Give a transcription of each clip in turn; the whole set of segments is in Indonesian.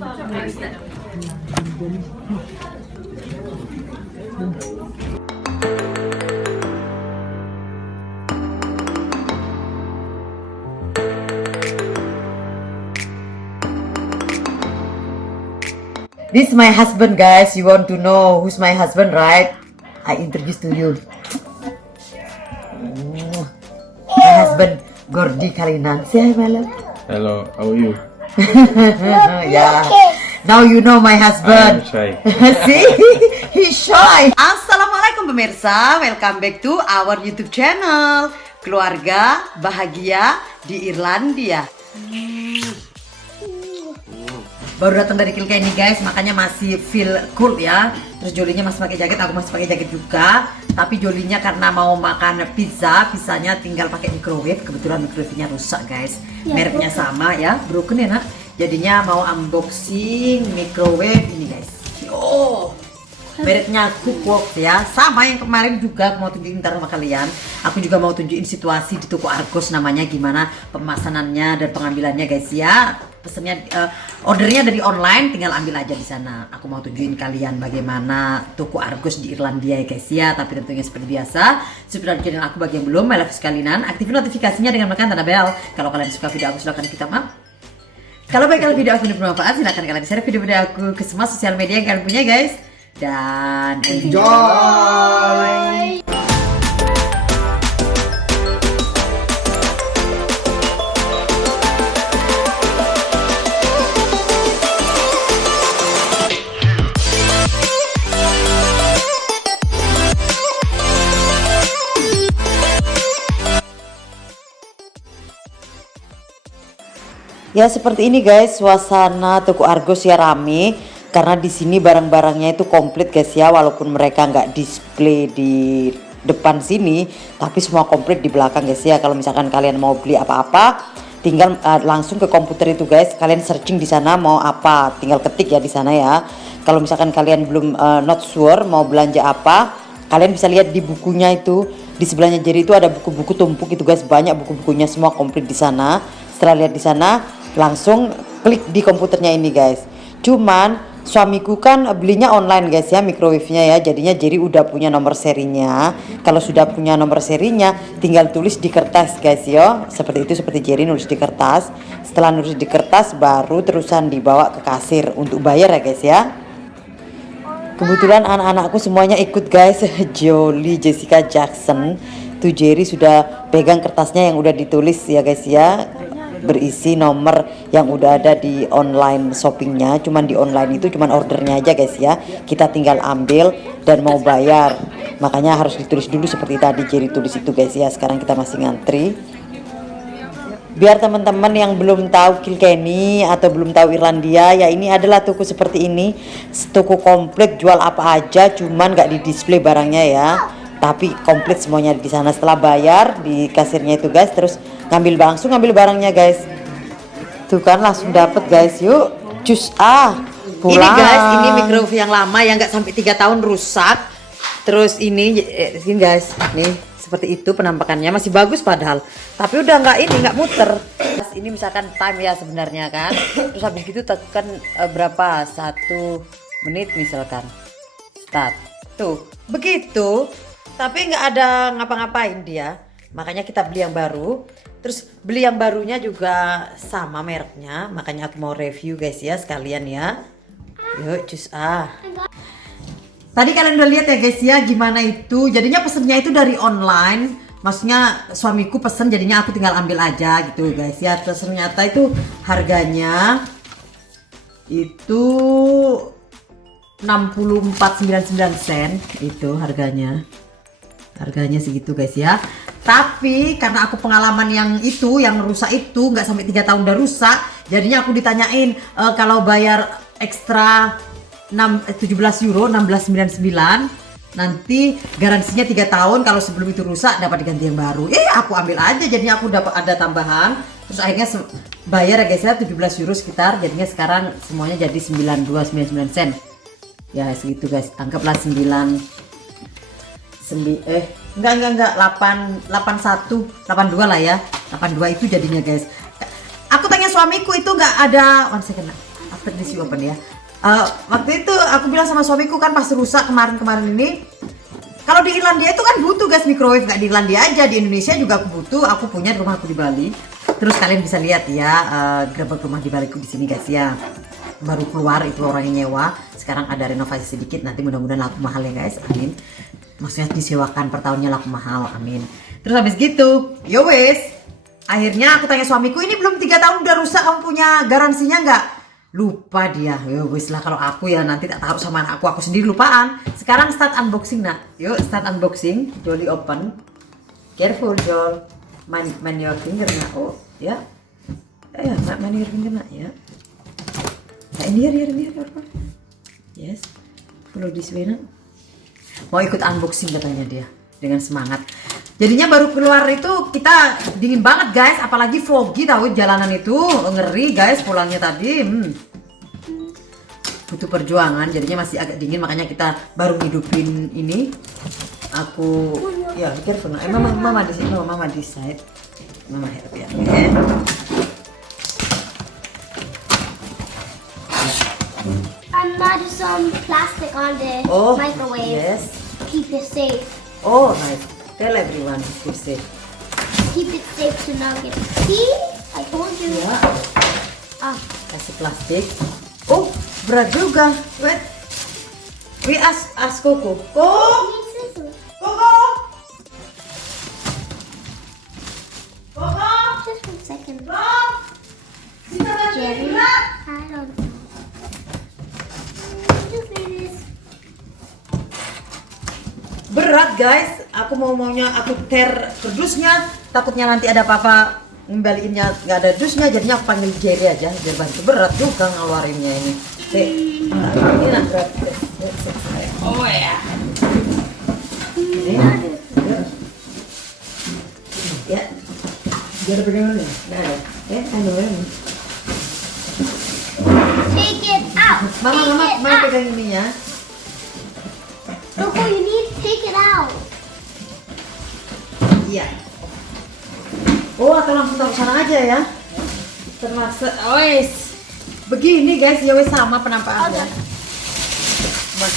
This is my husband, guys. You want to know who's my husband, right? I introduce to you. My husband, Gordy Kalinan. Say hi, my love. Hello, how are you? Yeah. Now you know my husband. I am shy. See, he's shy. Assalamualaikum pemirsa. Welcome back to our YouTube channel. Keluarga bahagia di Irlandia. Baru datang dari Kilkenny guys, makanya masih feel cool ya. Terus Jolinya masih pakai jaket, aku masih pakai jaket juga. Tapi Jolinya karena mau makan pizza, pizzanya tinggal pakai microwave. Kebetulan microwave-nya rusak guys. Mereknya sama ya, broken ya nak. Jadinya mau unboxing microwave ini guys. Oh, mereknya Cookworks ya. Sama yang kemarin juga aku mau tunjukin ntar sama kalian. Aku juga mau tunjukin situasi di toko Argos namanya gimana pemesanannya dan pengambilannya guys ya. Pesennya ordernya dari online, tinggal ambil aja di sana. Aku mau tunjukin kalian bagaimana toko Argos di Irlandia ya guys ya. Tapi tentunya seperti biasa, subscribe channel aku bagi yang belum, my love sekalian, aktifin notifikasinya dengan menekan tanda bel. Kalau kalian suka video aku silahkan kita Kalau baiklah video aku ini bermanfaat, silahkan kalian share video-video aku ke semua sosial media yang kalian punya guys. Dan enjoy. Ya seperti ini guys, suasana toko Argos ya rame karena di sini barang-barangnya itu komplit guys ya, walaupun mereka nggak display di depan sini, tapi semua komplit di belakang guys ya. Kalau misalkan kalian mau beli apa-apa, tinggal langsung ke komputer itu guys, kalian searching di sana mau apa, tinggal ketik ya di sana ya. Kalau misalkan kalian belum not sure mau belanja apa, kalian bisa lihat di bukunya itu, di sebelahnya jadi itu ada buku-buku tumpuk itu guys, banyak buku-bukunya semua komplit di sana. Setelah lihat di sana, langsung klik di komputernya ini guys. Cuman suamiku kan belinya online guys ya, microwave-nya ya, jadinya Jerry udah punya nomor serinya. Kalau sudah punya nomor serinya, tinggal tulis di kertas guys yo. Seperti itu, seperti Jerry nulis di kertas. Setelah nulis di kertas, baru terusan dibawa ke kasir untuk bayar ya guys ya. Kebetulan anak-anakku semuanya ikut guys. Jolie, Jessica, Jackson. Tuh Jerry sudah pegang kertasnya yang udah ditulis ya guys ya, berisi nomor yang udah ada di online shoppingnya. Cuman di online itu cuman ordernya aja guys ya, kita tinggal ambil dan mau bayar, makanya harus ditulis dulu seperti tadi Jerry tulis itu guys ya. Sekarang kita masih ngantri. Biar teman-teman yang belum tahu Kilkenny atau belum tahu Irlandia ya, ini adalah toko seperti ini, toko komplit, jual apa aja, cuman nggak di display barangnya ya, tapi komplit semuanya di sana. Setelah bayar di kasirnya itu guys, terus langsung ngambil barangnya guys. Tuh kan langsung dapet guys. Yuk cus pulang. Ini guys, ini microwave yang lama yang nggak sampai 3 tahun rusak. Terus ini guys, nih seperti itu penampakannya, masih bagus padahal, tapi udah nggak muter. Ini misalkan time ya sebenarnya kan, terus habis gitu tekan berapa, 1 menit misalkan start, tuh begitu, tapi nggak ada ngapa-ngapain dia. Makanya kita beli yang baru. Terus beli yang barunya juga sama mereknya, makanya aku mau review guys ya sekalian ya. Yuk cus Tadi kalian udah lihat ya guys ya gimana itu. Jadinya pesennya itu dari online. Maksudnya suamiku pesen, jadinya aku tinggal ambil aja gitu guys ya. Terus ternyata itu harganya itu 64,99 sen itu harganya. Harganya segitu guys ya. Tapi karena aku pengalaman yang itu, yang rusak itu nggak sampai 3 tahun udah rusak, jadinya aku ditanyain kalau bayar ekstra 17 euro, 16,99, nanti garansinya 3 tahun, kalau sebelum itu rusak dapat diganti yang baru. Aku ambil aja, jadinya aku dapat ada tambahan. Terus akhirnya bayar ya guys ya, 17 euro sekitar, jadinya sekarang semuanya jadi 92,99 sen. Ya segitu guys, anggaplah 81 82 lah ya, 82 itu jadinya guys. Aku tanya suamiku itu nggak ada, one second, aku after this you open ya. Waktu itu aku bilang sama suamiku kan pas rusak kemarin ini. Kalau di Irlandia itu kan butuh guys microwave, nggak di Irlandia aja, di Indonesia juga aku butuh. Aku punya di rumahku di Bali. Terus kalian bisa lihat ya gerobak rumah di Baliku di sini guys ya. Baru keluar itu orang yang nyewa. Sekarang ada renovasi sedikit, nanti mudah-mudahan laku mahal ya guys, amin. Maksudnya disewakan per tahunnya laku mahal, amin. Terus habis gitu, yo wes. Akhirnya aku tanya suamiku, ini belum 3 tahun udah rusak, kamu punya garansinya nggak? Lupa dia. Yo wes lah, kalau aku ya nanti tak taruh sama anakku, aku sendiri lupaan. Sekarang start unboxing nak. Yuk start unboxing. Jolly open. Careful Jol. Main your finger nak. Oh ya. Ya main your finger nak ya. Here. Yes. Follow this way nak. Mau ikut unboxing katanya dia dengan semangat. Jadinya baru keluar itu kita dingin banget guys, apalagi foggy tahu jalanan itu ngeri guys pulangnya tadi. Butuh perjuangan, jadinya masih agak dingin makanya kita baru hidupin ini. Aku ya pikir pernah. Mama di sini, mama di side, mama help ya. There's some plastic on the microwave. Yes. Keep it safe. Oh nice. Tell everyone to say. Keep it safe to not get. See? I told you. Ya. Kasih plastik. Oh, berat juga. Wait. We ask Koko. Koko. Just 1 second. Jerry. I don't know. Just do this. Berat guys, aku maunya aku ter kerdusnya, takutnya nanti ada apa-apa ngembaliinnya nggak ada dusnya, jadinya aku panggil Jerry aja biar bantu. Berat juga ngeluarinnya ini. Ini nak berat. Oh ya. Ini. Ya. Dia ada pegangannya? Nggak ada. Take it out. Mama pegang ininya. Look what you need. Take it out. Iya. Oh, atau langsung taruh sana aja ya. Termasuk, wes. Begini guys, ya wes sama penampakannya. Mas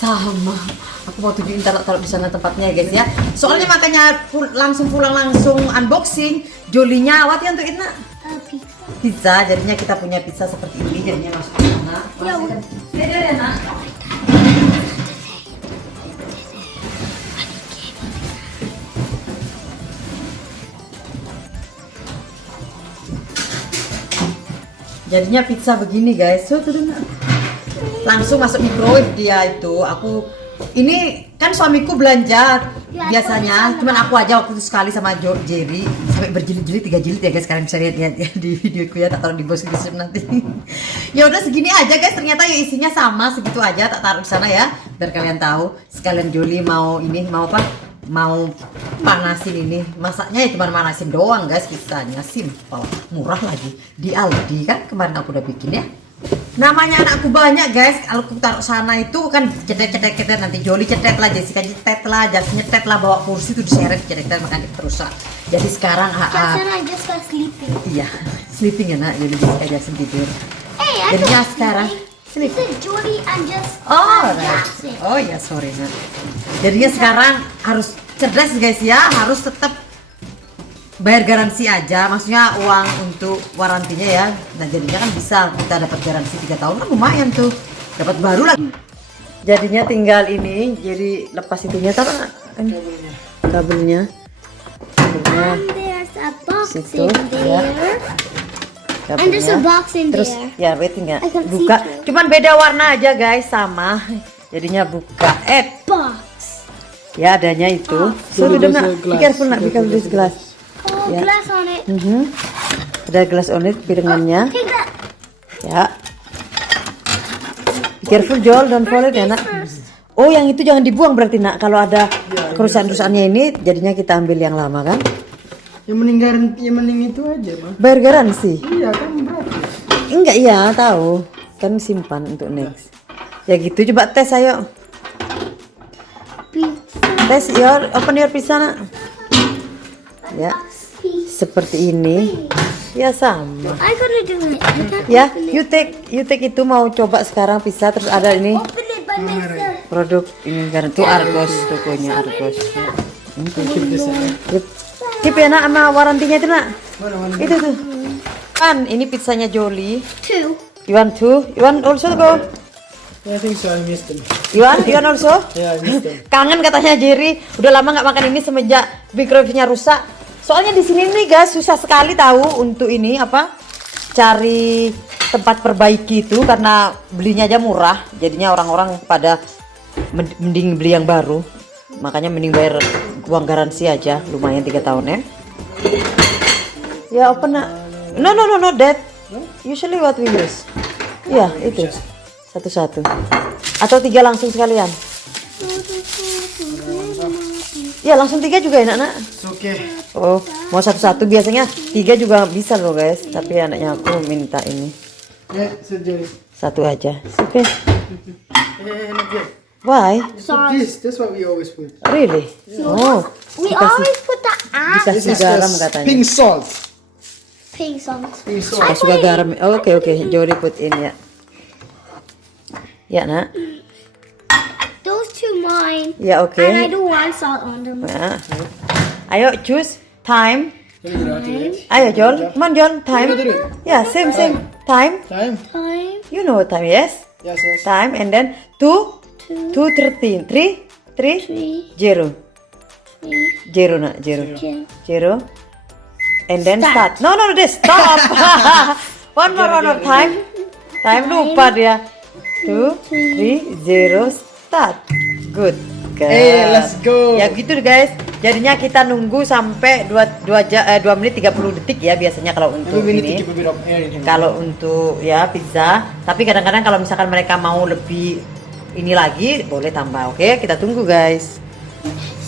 sama. Aku mau tunjukin taruh di sana tempatnya guys ya. Soalnya makanya langsung pulang langsung unboxing. Jolinya awat ya untuk itu nak. Pizza, jadinya kita punya pizza seperti ini, jadinya masuk ke sana. Ya, nak. Jadinya pizza begini guys. So, langsung masuk microwave dia itu. Aku ini kan suamiku belanja biasanya, cuman aku aja waktu itu sekali sama Jerry sampai berjilid-jilid 3 jilid ya guys. Kalian bisa lihat ya di videoku ya, tak taruh di box description nanti. Ya udah segini aja guys, ternyata ya isinya sama segitu aja, tak taruh di sana ya biar kalian tahu. Sekalian Jolly mau ini mau apa? Mau panasin ini, masaknya ya cuma manasin doang guys, pizzanya simple, murah lagi di Aldi kan kemarin aku udah bikin ya. Namanya anakku banyak guys, kalau aku taruh sana itu kan cetet nanti Jolly cetet lah, Jessica cetet lah, Jas nyetet lah, bawa kursi tuh diseret cetet makanya terusak. Jadi sekarang I just got sleeping. iya sleeping ya nak, jadi Jessica Jackson tidur. Hey, Jadinya sekarang It's a Jolly and just right. Oh ya sorry nak. Jadinya sekarang harus cerdas guys ya, harus tetap bayar garansi aja, maksudnya uang untuk warantinya ya. Nah jadinya kan bisa kita dapat garansi 3 tahun kan lumayan tuh, dapat baru lagi. Jadinya tinggal ini, jadi lepas itunya taruh kabelnya. And there's a box Situ, in ya. there. And there's a box in Terus there. ya waiting ya, I can see buka. too. Cuman beda warna aja guys, sama. Jadinya buka. Box. Ya adanya itu. So udah nak, be careful nak, be careful this glass. Oh, Yeah. glass on it. Ada glass on it piringannya. Take that. Ya. Be careful Joel, don't fall it ya nak. Oh yang itu jangan dibuang berarti nak. Kalau ada kerusakan-kerusakannya ini, jadinya kita ambil yang lama kan? Yang mending itu aja mah. Bayar garansi. Iya kan berapa? Enggak iya tahu. Kan simpan untuk next. Ya gitu, coba tes ayo. Pizza. Tes open your pizza nak. Ya. Seperti ini. Ya sama. I gotta do it. I can't Ya, open it. you take itu mau coba sekarang pizza terus ada ini Open it by myself. produk ini karena itu Argos tokonya Argos. Yep. Keep ya nak sama warantinya itu nak. Itu tuh. Kan ini pizzanya Jolly. 2. You want two? You want also go? Yeah, I think so. I missed them. You want? You want also? Yeah, I missed them. Kangen katanya Jerry. Udah lama nggak makan ini semenjak microwave-nya rusak. Soalnya di sini nih guys susah sekali tahu untuk ini apa cari tempat perbaiki itu karena belinya aja murah. Jadinya orang-orang pada mending beli yang baru. Makanya mending bayar uang garansi aja, lumayan 3 tahun ya. Ya open nak. No, that. Usually what we use. Ya itu satu-satu. Atau 3 langsung sekalian. Ya langsung 3 juga enak nak. It's okay. Oh mau satu-satu biasanya 3 juga bisa loh guys. Tapi anaknya aku minta ini Yeah, so Jerry. satu aja. Oke. Not yet. Why? Put this. That's what we always put. Really? Oh We dikasih always put the app. dikasih garam katanya. pink salt. Pink salt. Pink salt. Saya suka garam. Oh, oke. Jody put in ya. Ya nak. Those two mine. Ya oke. And I do one salt on them. Nah. Ayo choose time. Let me know how to do it. Ayo John, come on John, time. What do you do? Ya same time. Time. Time. You know what time yes? Yes. Time and then 2 13 3 3. 0 0 nak 0 0 and then start. No this stop. one more time lupa dia 2 3 0 start. Good girl. Hey, let's go. Ya gitu deh guys. Jadinya kita nunggu sampai 2 menit 30 detik ya biasanya kalau untuk Maybe we need to ini. keep a bit of air in here. Kalau untuk ya pizza, tapi kadang-kadang kalau misalkan mereka mau lebih ini lagi boleh tambah. Oke, kita tunggu guys.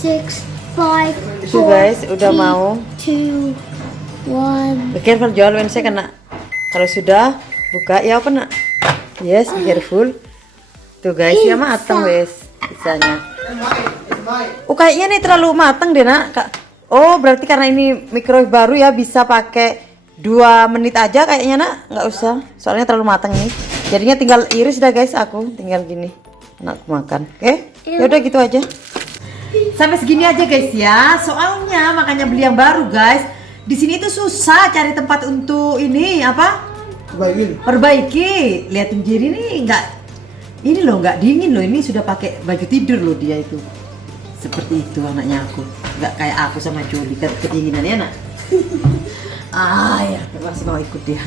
6, 5, Tuh guys, udah mau. 2, 1. Be careful Joel, when saya kena. Kalau sudah buka ya open nak. Yes, be careful. Tuh guys, ya matang guys pizzanya. It's mine. Oh kayaknya nih terlalu matang deh nak. Oh berarti karena ini microwave baru ya bisa pakai 2 menit aja kayaknya nak. Nggak usah, soalnya terlalu matang nih. Jadinya tinggal iris dah guys, aku tinggal gini. Anakku makan. Oke, ya udah gitu aja. Sampai segini aja guys ya. Soalnya makanya beli yang baru guys. Di sini tuh susah cari tempat untuk ini apa? Baik. Perbaiki. Liatin Jerry nih nggak dingin loh. Ini sudah pakai baju tidur loh dia itu. Seperti itu anaknya aku. Nggak kayak aku sama Jolly kedinginan ya nak. Ya masih mau ikut dia.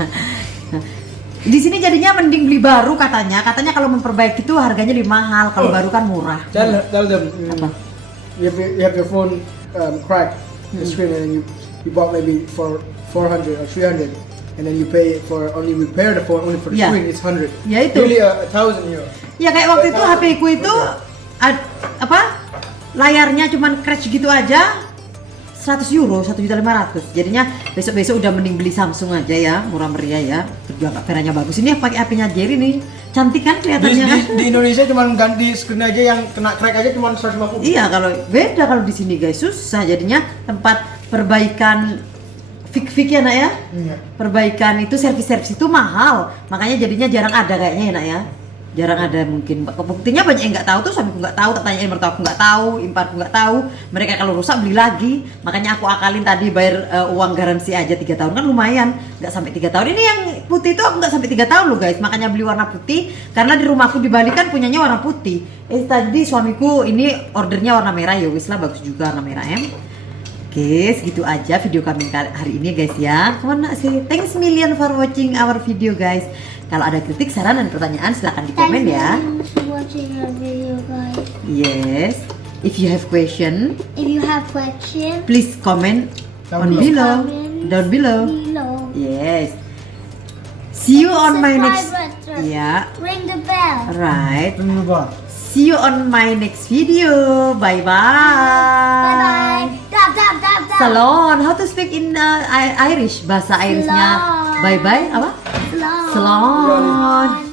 Di sini jadinya mending beli baru katanya. Katanya kalau memperbaiki itu harganya lebih mahal. Kalau baru kan murah. Tell them. Apa? You have your phone crack the screen and then you bought maybe for 400 or 300 and then you pay for only repair the phone only for the Yeah. screen it's 100. Ya, itu. Really 1,000 euro. Ya kayak waktu itu HP ku itu layarnya cuman crash gitu aja 100 euro, 1.500.000. Jadinya besok-besok udah mending beli Samsung aja ya, murah meriah ya. Juga kameranya bagus. Ini pakai HP-nya Jerry nih. Cantik kan kelihatannya kan? Di Indonesia cuma ganti screen aja yang kena crack aja cuma 150. Iya, kalau beda kalau di sini guys susah. Jadinya tempat perbaikan fix ya nak ya. Iya. Perbaikan itu servis itu mahal. Makanya jadinya jarang ada kayaknya ya nak ya. Jarang ada mungkin. Buktinya banyak yang nggak tahu tuh, suamiku nggak tahu, tak tanyain mertuaku nggak tahu, imparku nggak tahu. Mereka kalau rusak beli lagi. Makanya aku akalin tadi bayar uang garansi aja 3 tahun kan lumayan. Nggak sampai 3 tahun. Ini yang putih itu aku nggak sampai 3 tahun loh guys. Makanya beli warna putih karena di rumahku di Bali kan punyanya warna putih. Tadi suamiku ini ordernya warna merah ya wis lah, bagus juga warna merah em. Oke, segitu aja video kami hari ini guys ya. Kemana sih? Thanks million for watching our video guys. Kalau ada kritik, saran, dan pertanyaan silahkan di komen ya. Thanks for watching our video, guys. Yes. If you have question, If you have questions, please comment Down on below. below. Down below. below. Yes. See you on my next. Subscribe, Yeah. ring the bell. Right. Move on. See you on my next video. Bye bye. Bye bye. Dab dab dab dab. Salon. How to speak in Irish? Bahasa Irishnya. Salon. Bye bye. Apa? Salon. Salon.